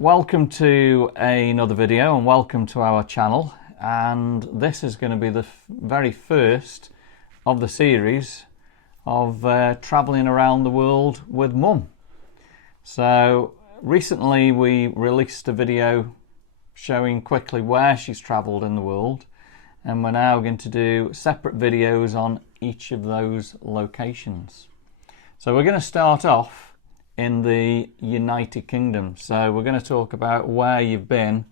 Welcome to another video and welcome to our channel, and this is going to be the very first of the series of travelling around the world with Mum. So recently we released a video showing quickly where she's travelled in the world, and we're now going to do separate videos on each of those locations. So we're going to start off in the United Kingdom. So we're going to talk about where you've been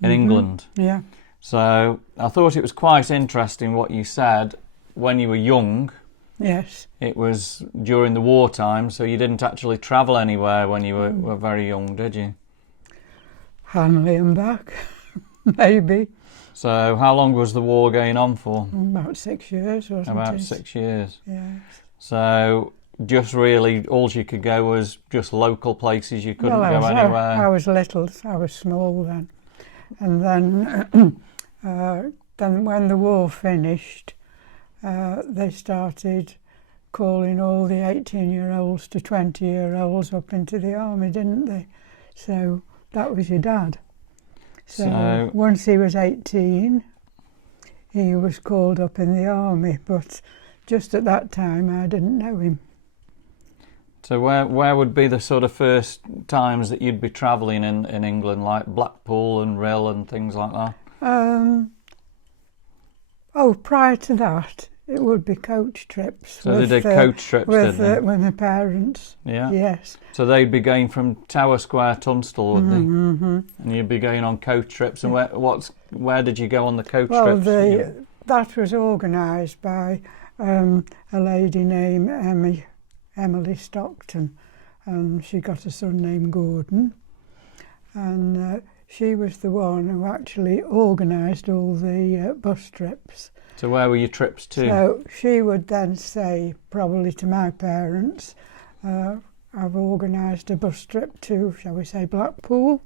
in England. Yeah. So I thought it was quite interesting what you said when you were young. Yes. It was during the wartime, so you didn't actually travel anywhere when you were very young, did you? Hanley and back, maybe. So how long was the war going on for? About 6 years, wasn't it? About 6 years. Yes. So just really all you could go was just local places, you couldn't Well, go anywhere? I was little, I was small then. And then, then when the war finished, they started calling all the 18-year-olds to 20-year-olds up into the army, didn't they? So that was your dad. So once he was 18, he was called up in the army, but just at that time I didn't know him. So where would be the sort of first times that you'd be travelling in England, like Blackpool and Rill and things like that? Prior to that, it would be coach trips. So they did coach trips, did they? With the parents. Yeah. Yes. So they'd be going from Tower Square, Tunstall, would they? Mm-hmm. And you'd be going on coach trips. And where did you go on the coach well, trips? That was organised by a lady named Emily Stockton, and she got a son named Gordon, and she was the one who actually organised all the bus trips. So where were your trips to? So she would then say, probably to my parents, I've organised a bus trip to, shall we say, Blackpool.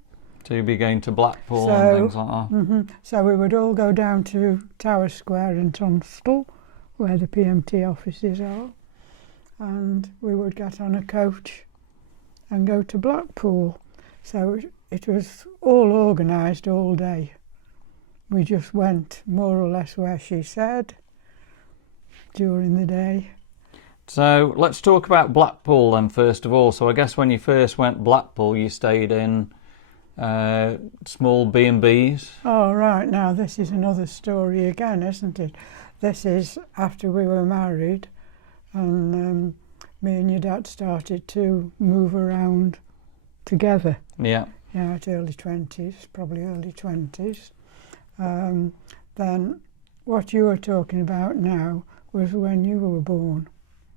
So you'd be going to Blackpool and things like that? Mm-hmm. So we would all go down to Tower Square in Tunstall, where the PMT offices are, and we would get on a coach and go to Blackpool. So it was all organised all day. We just went more or less where she said during the day. So let's talk about Blackpool then first of all. So I guess when you first went Blackpool, you stayed in small B&Bs. Oh, right. Now this is another story again, isn't it? This is after we were married, and me and your dad started to move around together. Yeah. Yeah, at early 20s, probably early 20s. Then what you were talking about now was when you were born.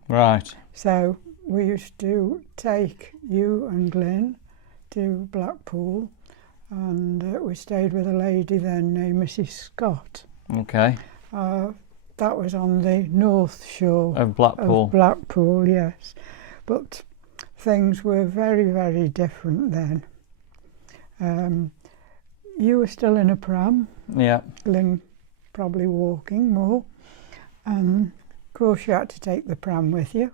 Right. So we used to take you and Glyn to Blackpool, and we stayed with a lady then named Mrs. Scott. Okay. That was on the north shore Of Blackpool. Of Blackpool, yes. But things were very, very different then. You were still in a pram. Yeah. Glyn probably walking more. And of course you had to take the pram with you.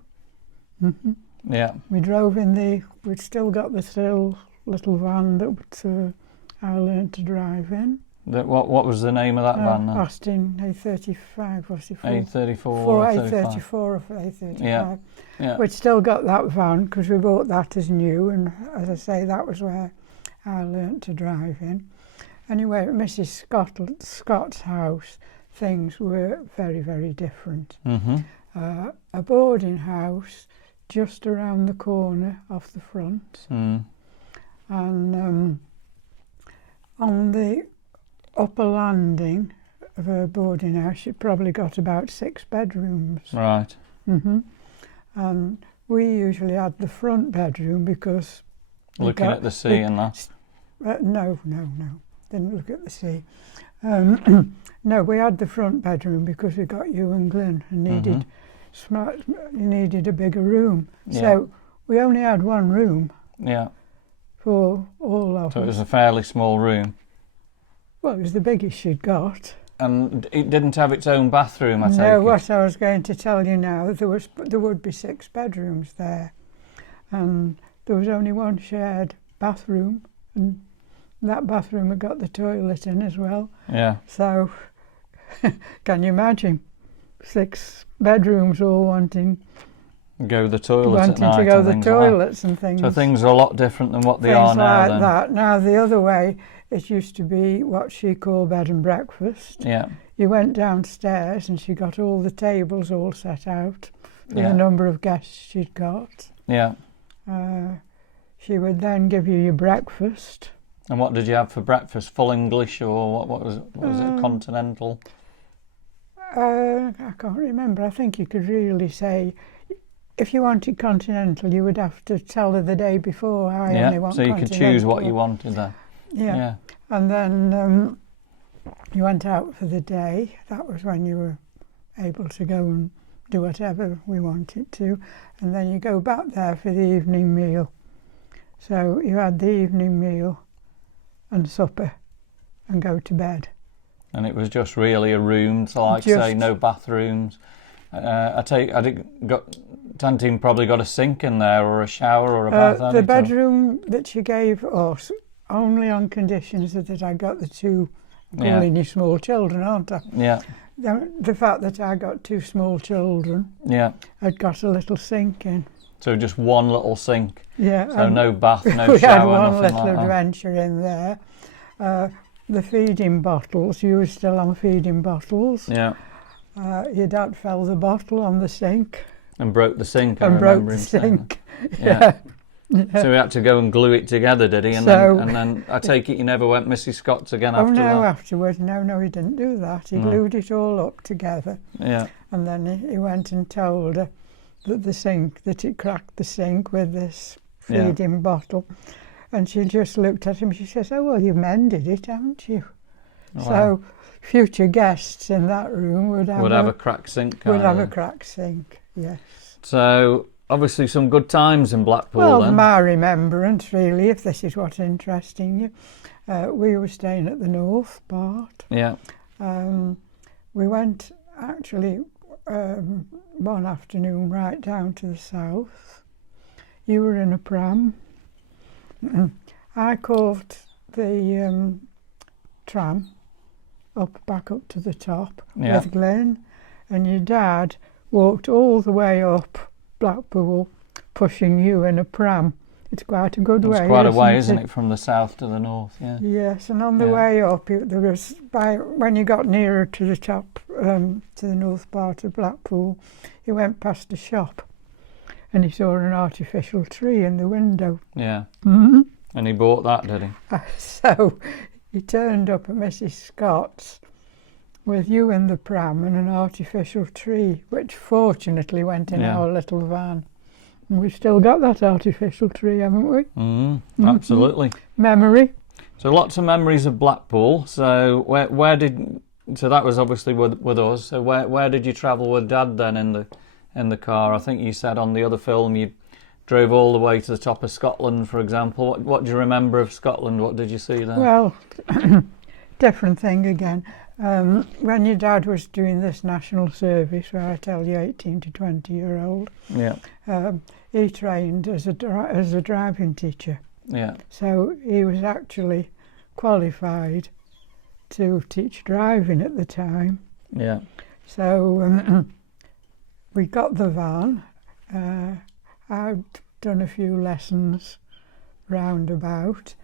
Mm-hmm. Yeah. We drove in we'd still got the little van that I learned to drive in. What was the name of that van then? Austin A35, was it? A34 or A34 or A35. Yeah. Yeah. We'd still got that van because we bought that as new, and as I say, that was where I learnt to drive in. Anyway, at Mrs. Scott's house, things were very, very different. Mm-hmm. A boarding house just around the corner off the front. Mm. And on the upper landing of her boarding house, she probably got about 6 bedrooms. Right. Mm-hmm. And we usually had the front bedroom because... Looking at the sea and that? No. Didn't look at the sea. No, we had the front bedroom because we got you and Glyn and needed a bigger room. Yeah. So we only had one room. Yeah. For all of us. So it was a fairly small room. Well, it was the biggest she'd got. And it didn't have its own bathroom, I take it? No, what I was going to tell you now, there would be 6 bedrooms there. And there was only one shared bathroom, and that bathroom had got the toilet in as well. Yeah. So, can you imagine 6 bedrooms all wanting Go to the toilets at to night go and the things toilets like and things. that. So things are a lot different than what they are Things now like then. that. Now the other way, it used to be what she called bed and breakfast. Yeah. You went downstairs and she got all the tables all set out for Yeah. the number of guests she'd got. Yeah. She would then give you your breakfast. And what did you have for breakfast? Full English or what was it? What was it? Continental? I can't remember. I think you could really say, if you wanted continental, you would have to tell her the day before. I only want so you could choose what you wanted then. Yeah. And then you went out for the day. That was when you were able to go and do whatever we wanted to. And then you go back there for the evening meal. So you had the evening meal and supper and go to bed. And it was just really a room, so like say no bathrooms. Tantine probably got a sink in there or a shower or a bath. The bedroom that she gave us, only on conditions that I got the 2 really small children, aren't I? Yeah. The fact that I got 2 small children, I'd got a little sink in. So just one little sink. Yeah. So no bath, no we shower, had one nothing little like that. adventure in there. The feeding bottles, you were still on feeding bottles. Yeah. Your dad fell the bottle on the sink. And broke the sink. And broke the sink. Yeah. So we had to go and glue it together, did he? And then I take it you never went Mrs. Scott's again after that? Oh no, afterwards. No, he didn't do that. He glued it all up together. Yeah. And then he went and told her that it cracked the sink with this feeding bottle. And she just looked at him. She says, "Oh, well, you've mended it, haven't you?" Wow. So future guests in that room would have a cracked sink. Would have a cracked sink, yes. So obviously some good times in Blackpool. Well, then. my remembrance, really, if this is what's interesting you, we were staying at the north part. Yeah. We went actually one afternoon right down to the south. You were in a pram. I caught the tram back up to the top with Glenn, and your dad walked all the way up Blackpool, pushing you in a pram. It's quite a good way. It's quite a way, isn't it, from the south to the north? Yeah. Yes, and on the way up, there was when you got nearer to the top, to the north part of Blackpool, you went past a shop. And he saw an artificial tree in the window. Yeah. Mm-hmm. And he bought that, did he? So he turned up at Mrs. Scott's with you in the pram and an artificial tree, which fortunately went in our little van. And we've still got that artificial tree, haven't we? Mm-hmm. Absolutely. Memory. So lots of memories of Blackpool. So so that was obviously with us. So where did you travel with Dad then in the car? I think you said on the other film you drove all the way to the top of Scotland, for example. What do you remember of Scotland? What did you see there? Well, different thing again. When your dad was doing this national service, where I tell you 18 to 20-year-old, he trained as a driving teacher. Yeah. So he was actually qualified to teach driving at the time. Yeah. So we got the van. I'd done a few lessons roundabout,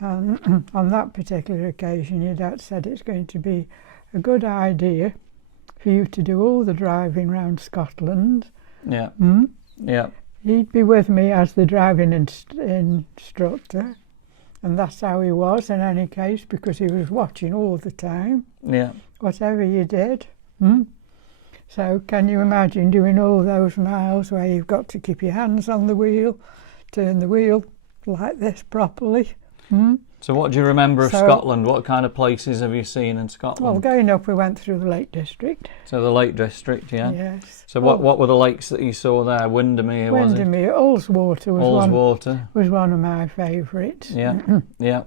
and on that particular occasion your dad said it's going to be a good idea for you to do all the driving round Scotland. Yeah. Yeah. He'd be with me as the driving instructor, and that's how he was in any case, because he was watching all the time. Yeah. Whatever you did. So can you imagine doing all those miles where you've got to keep your hands on the wheel, turn the wheel like this properly? So what do you remember of Scotland? What kind of places have you seen in Scotland? Well, going up we went through the Lake District. So the Lake District, yeah? Yes. So what were the lakes that you saw there? Windermere, was it? Windermere, Ullswater was one of my favourites. Yeah, yeah.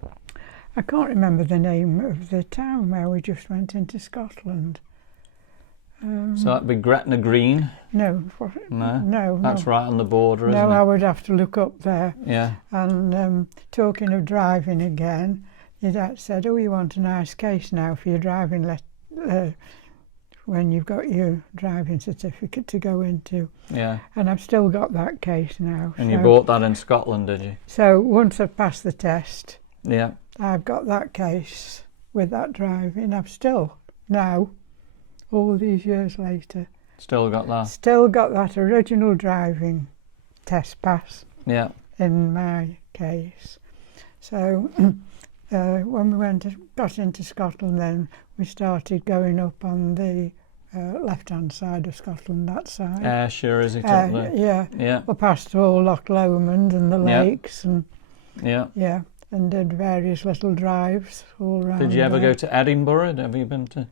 I can't remember the name of the town where we just went into Scotland. So that'd be Gretna Green? No. No? That's right on the border, isn't it? No, I would have to look up there. Yeah. And talking of driving again, your dad said, "Oh, you want a nice case now for your driving when you've got your driving certificate to go into." Yeah. And I've still got that case now. And you bought that in Scotland, did you? So once I've passed the test, Yeah. I've got that case with that driving. I've still, now, all these years later, Still got that? still got that original driving test pass Yeah. in my case. So when we got into Scotland, then we started going up on the left-hand side of Scotland, that side. Ayrshire, is it up there? Yeah. Yeah. We passed all Loch Lomond and the Yeah. lakes, and Yeah. and did various little drives all around. Did you ever there. go to Edinburgh? Have you been to?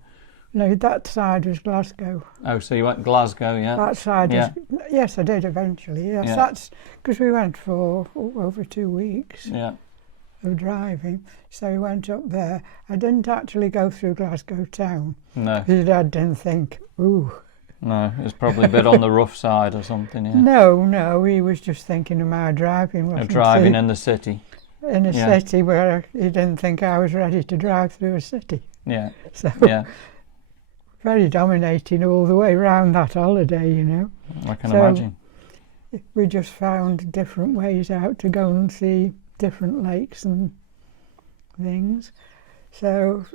No, that side was Glasgow. Oh, so you went Glasgow, yeah. That side Yeah. was, yes, I did eventually. Yes, Yeah. that's because we went for over 2 weeks Yeah. of driving. So we went up there. I didn't actually go through Glasgow town. No. His dad didn't think, ooh. No, it's probably a bit on the rough side or something, yeah. No, he was just thinking of my driving, wasn't Of driving he? in the city. In a Yeah. city where he didn't think I was ready to drive through a city. Yeah. So Yeah. very dominating all the way around that holiday, you know. I can So- imagine. We just found different ways out to go and see different lakes and things. So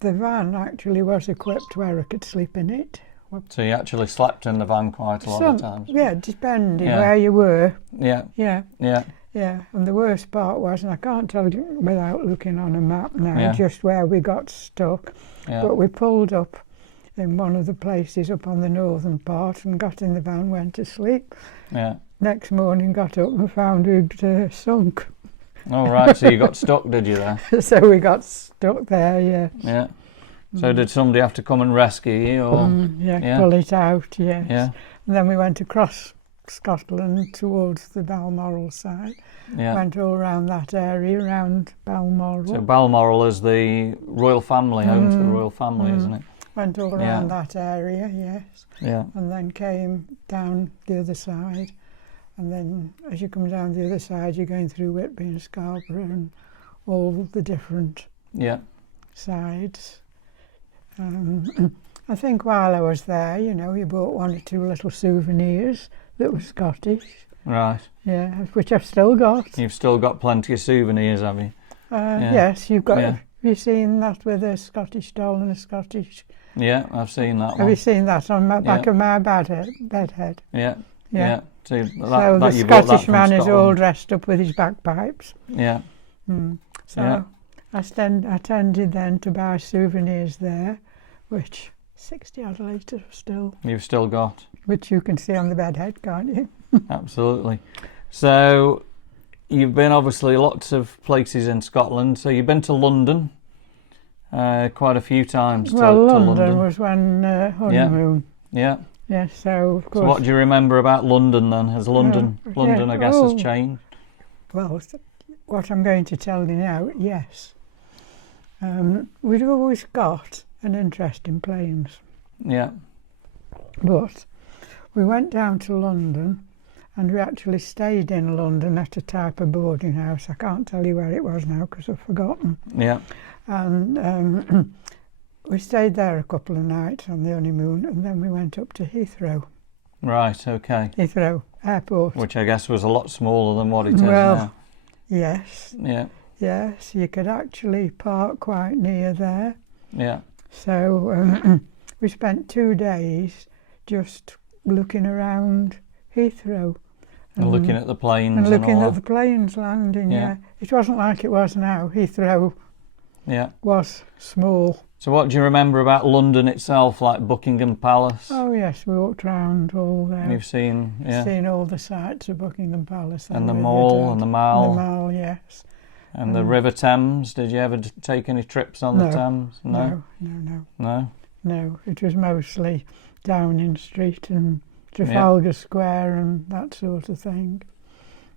the van actually was equipped where I could sleep in it. So you actually slept in the van quite a lot of times. Yeah, depending Yeah. where you were. Yeah. Yeah, Yeah. yeah. And the worst part was, and I can't tell you without looking on a map now, Yeah. just where we got stuck. Yeah. But we pulled up in one of the places up on the northern part and got in the van, went to sleep. Yeah. Next morning got up and found we'd sunk. All right. So you got stuck, did you there? So we got stuck there, yeah. Yeah. So did somebody have to come and rescue you, or? Yeah. Pull it out, yes. Yeah. And then we went across Scotland towards the Balmoral side. Yeah. Went all around that area, around Balmoral. So Balmoral is the royal family, home to the royal family, isn't it? Went all around that area, yes. Yeah. And then came down the other side. And then as you come down the other side, you're going through Whitby and Scarborough and all the different Yeah. sides. I think while I was there, you know, you bought 1 or 2 little souvenirs that were Scottish. Right. Yeah, which I've still got. You've still got plenty of souvenirs, have you? Yeah. Yes, you've got. Yeah. Have you seen that with a Scottish doll and a Scottish? Yeah, I've seen that Have one. you seen that on my back Yeah. of my bedhead? Yeah. Yeah. Yeah. So, that, So that the you bought that Scottish from man is all Scotland. dressed up with his bagpipes. Yeah. So Yeah. I tended then to buy souvenirs there, which 60 odd later still, You've still got. which you can see on the bedhead, can't you? Absolutely. So you've been obviously lots of places in Scotland. So you've been to London quite a few times. Well, to London was when honeymoon. Yeah. Yes, so of course. So what do you remember about London then? Has London, yeah, I guess, has changed? Well, what I'm going to tell you now, yes. We'd always got an interest in planes, Yeah. but we went down to London and we actually stayed in London at a type of boarding house. I can't tell you where it was now because I've forgotten. Yeah. And we stayed there a couple of nights on the honeymoon, and then we went up to Heathrow Airport. Which I guess was a lot smaller than what it is Well, now. Yes, Yeah. yes, you could actually park quite near there. Yeah. So we spent 2 days just looking around Heathrow. And looking at the planes and looking all at the planes landing, Yeah. yeah. It wasn't like it was now. Heathrow Yeah. was small. So what do you remember about London itself, like Buckingham Palace? Oh yes, we walked round all there. You've seen, yeah. Seen all the sights of Buckingham Palace. And the with your Mall dad. and the Mall. And the Mall, yes. And the River Thames. Did you ever take any trips on the No. Thames? No. No, it was mostly Downing Street and Trafalgar Square and that sort of thing.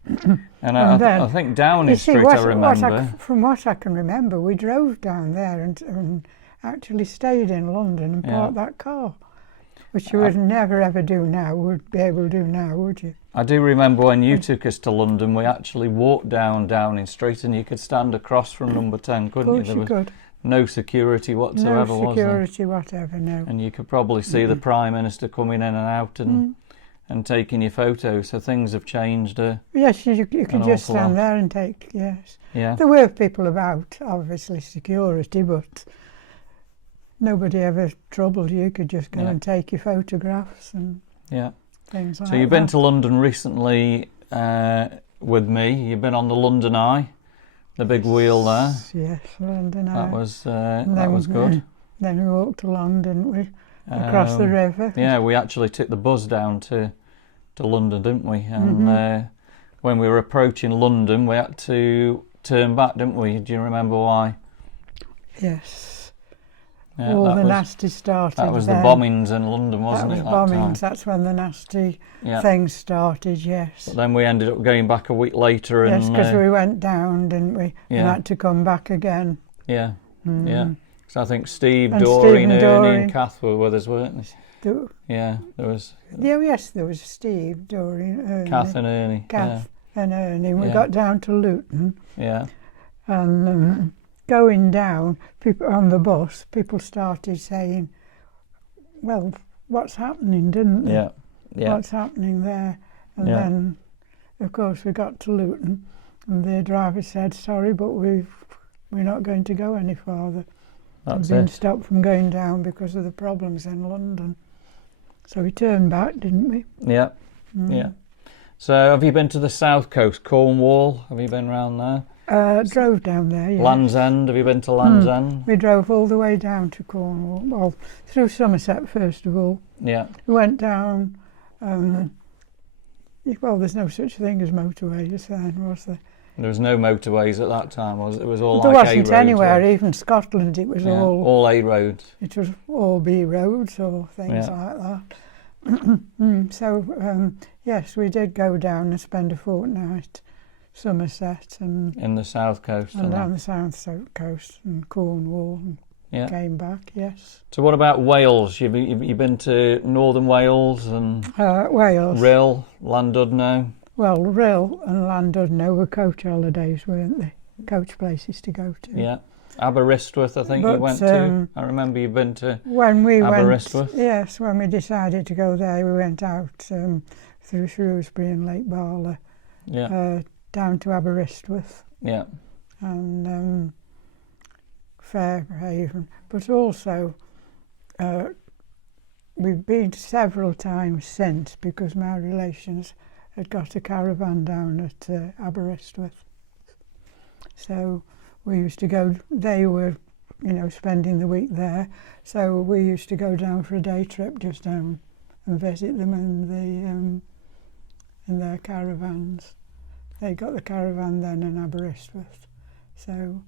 And then, I think Downing You see, Street, I remember. from what I can remember, we drove down there and actually stayed in London and Yeah. parked that car. Which you would never ever do now, would be able to do now, would you? I do remember when you took us to London, we actually walked down Downing Street and you could stand across from number 10, couldn't you? Of course you could. No security whatsoever, No was there? security whatever, no. And you could probably see the Prime Minister coming in and out and taking your photos, so things have changed. Yes, you can just stand there and take, yes. Yeah. There were people about, obviously security, but nobody ever troubled you. You could just go and take your photographs and things like that. So you've been to London recently with me. You've been on the London Eye, the big wheel there. Yes, London Eye. That was good. Then we walked along, didn't we? Across the river. Yeah, we actually took the bus down to London, didn't we? And when we were approaching London, we had to turn back, didn't we? Do you remember why? Yes. Yeah, all the nasty started. That was then. the bombings in London, wasn't it? Bombings. That's when the nasty things started. Yes. But then we ended up going back a week later. Yes, because we went down, didn't we? Yeah. And had to come back again. Yeah. Yeah. So I think Steve, and Doreen, Ernie, and Kath were with us, weren't they? Yeah, there was. Yeah, yes, there was Steve, Doreen, Ernie. Kath and Ernie. Kath and Ernie. We got down to Luton. Yeah. And going down, people on the bus, people started saying, "Well, what's happening?" Didn't they? Yeah. Yeah. What's happening there? And then, of course, we got to Luton, and the driver said, "Sorry, but we're not going to go any farther." That's We've been it. stopped from going down because of the problems in London. So we turned back, didn't we? Yeah. Yeah. So have you been to the south coast, Cornwall? Have you been round there? Drove down there, yes. Land's End, have you been to Land's End? We drove all the way down to Cornwall, well, through Somerset first of all. Yeah. We went down, well, there's no such thing as motorways then, was there? There was no motorways at that time, was it? It was all There like wasn't A roads. anywhere, even Scotland, it was all A roads. It was all B roads or things like that. So, yes, we did go down and spend a fortnight, Somerset and in the south coast. and down the south coast and Cornwall and came back, yes. So what about Wales? You've been to Northern Wales and Wales. Rhyl, Llandudno? Well, Rhyl and Llandudno were coach holidays, weren't they? Coach places to go to. Yeah. Aberystwyth, I think you went to. I remember you've been to when we Aberystwyth. Yes, when we decided to go there, we went out through Shrewsbury and Lake Barla, down to Aberystwyth. Yeah. And Fairhaven. But also, we've been several times since because my relations had got a caravan down at Aberystwyth. So we used to go, they were, spending the week there. So we used to go down for a day trip just down and visit them in their caravans. They got the caravan then in Aberystwyth. So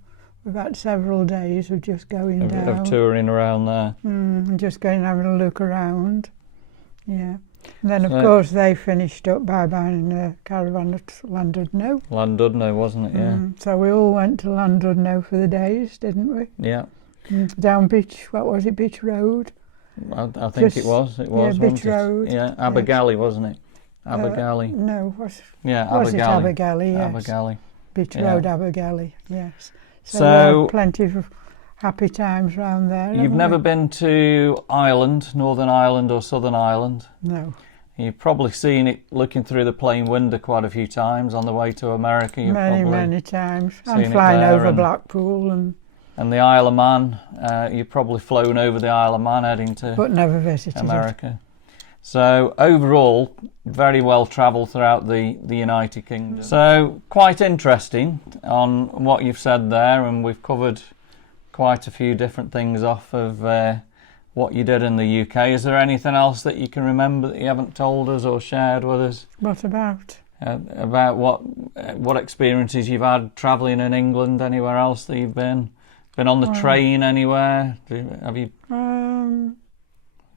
we've had several days of just going down. Of touring around there. And just going and having a look around. Yeah. And then, of course, they finished up by buying a caravan at Llandudno. Llandudno, wasn't it? Yeah. So we all went to Llandudno for the days, didn't we? Yeah. Down Beach Road. I think it was. It was. Yeah, Beach Road. Yeah, Abergally, wasn't it? Abergally. No, was it Abergally? Yes. Abergally. Beach Road, Abergally. Yes. So plenty of happy times round there. You've never been to Ireland, Northern Ireland or Southern Ireland? No. You've probably seen it looking through the plane window quite a few times on the way to America. Many times. I'm flying over Blackpool and the Isle of Man. You've probably flown over the Isle of Man heading to but never visited America. So overall, very well travelled throughout the United Kingdom. So quite interesting on what you've said there, and we've covered quite a few different things off of what you did in the UK. Is there anything else that you can remember that you haven't told us or shared with us? What about? About what experiences you've had travelling in England, anywhere else that you've been? Been on the train anywhere? Have you?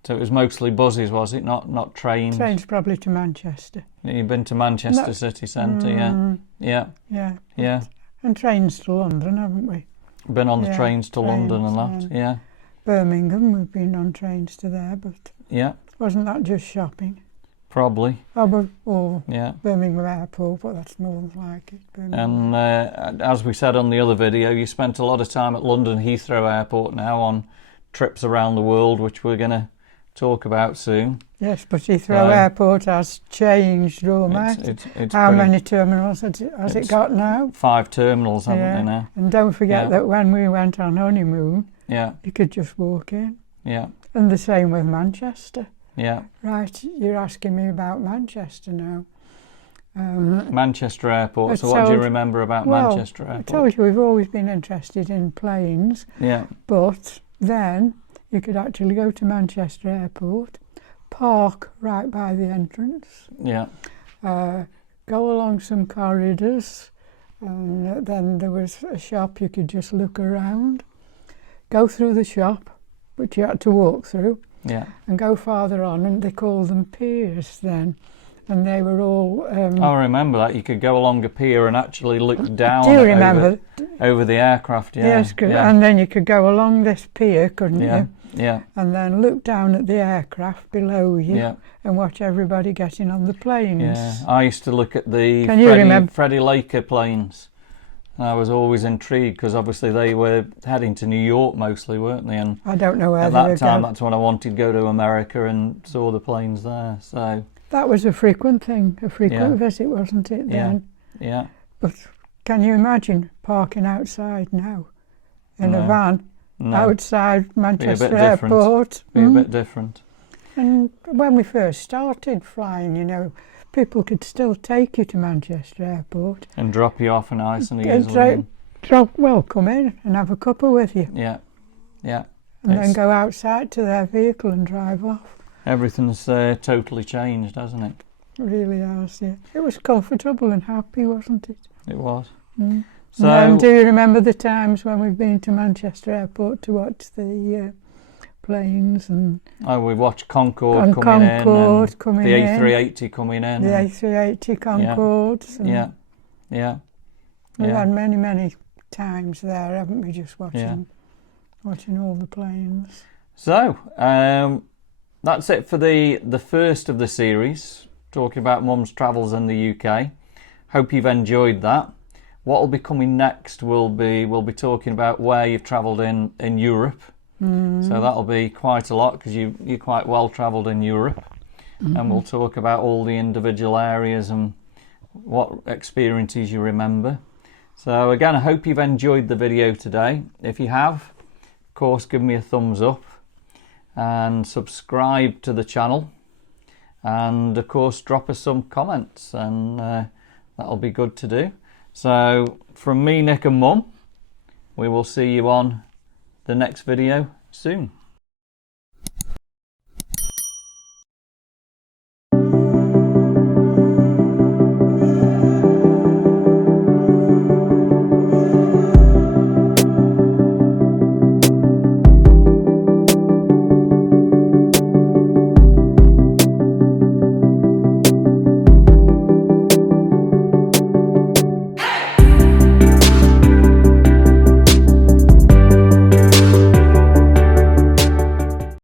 So it was mostly buses, was it? Not trains? Trains probably to Manchester. You've been to Manchester City Centre, yeah. And trains to London, haven't we? Been on the trains to London and that, yeah. Birmingham, we've been on trains to there, but Wasn't that just shopping? Probably. Or Yeah. Birmingham Airport, but that's more like it. Birmingham. And as we said on the other video, you spent a lot of time at London Heathrow Airport now on trips around the world, which we're going to talk about soon. Yes, but Heathrow Airport has changed, It's How many terminals has it got now? 5 terminals, haven't they now? And don't forget that when we went on honeymoon, you could just walk in. Yeah. And the same with Manchester. Yeah. Right, you're asking me about Manchester now. Manchester Airport. So what do you remember about Manchester Airport? I told you we've always been interested in planes. Yeah. But then you could actually go to Manchester Airport, park right by the entrance. Yeah. Go along some corridors, and then there was a shop you could just look around. Go through the shop, which you had to walk through. Yeah. And go farther on, and they called them piers then. And they were all... I remember that. You could go along a pier and actually look down. Do you remember? Over the aircraft, yeah. Yes, and then you could go along this pier, couldn't you? Yeah. And then look down at the aircraft below you and watch everybody getting on the planes. Yeah, I used to look at the Freddie Laker planes. I was always intrigued because obviously they were heading to New York mostly, weren't they? And I don't know where at that time, that's when I wanted to go to America and saw the planes there. So that was a frequent thing, a frequent visit, wasn't it then? Yeah. But can you imagine parking outside now in a van outside Manchester Airport? Be a bit different. And when we first started flying, you know, people could still take you to Manchester Airport. And drop you off nice and easily. Come in and have a cuppa with you. Yeah. And then go outside to their vehicle and drive off. Everything's totally changed, hasn't it? It really has, yeah. It was comfortable and happy, wasn't it? It was. Mm. So, and do you remember the times when we've been to Manchester Airport to watch the planes and... Oh, we watched Concorde coming in. The A380 coming in. The A380 Concordes. Yeah. We've had many times there, haven't we, just watching all the planes. So, that's it for the first of the series, talking about Mum's travels in the UK. Hope you've enjoyed that. What will be coming next we'll be talking about where you've travelled in Europe. So that'll be quite a lot because you're quite well travelled in Europe. And we'll talk about all the individual areas and what experiences you remember. So again, I hope you've enjoyed the video today. If you have, of course, give me a thumbs up and subscribe to the channel. And of course, drop us some comments and that'll be good to do. So from me, Nick and Mum, we will see you on the next video soon.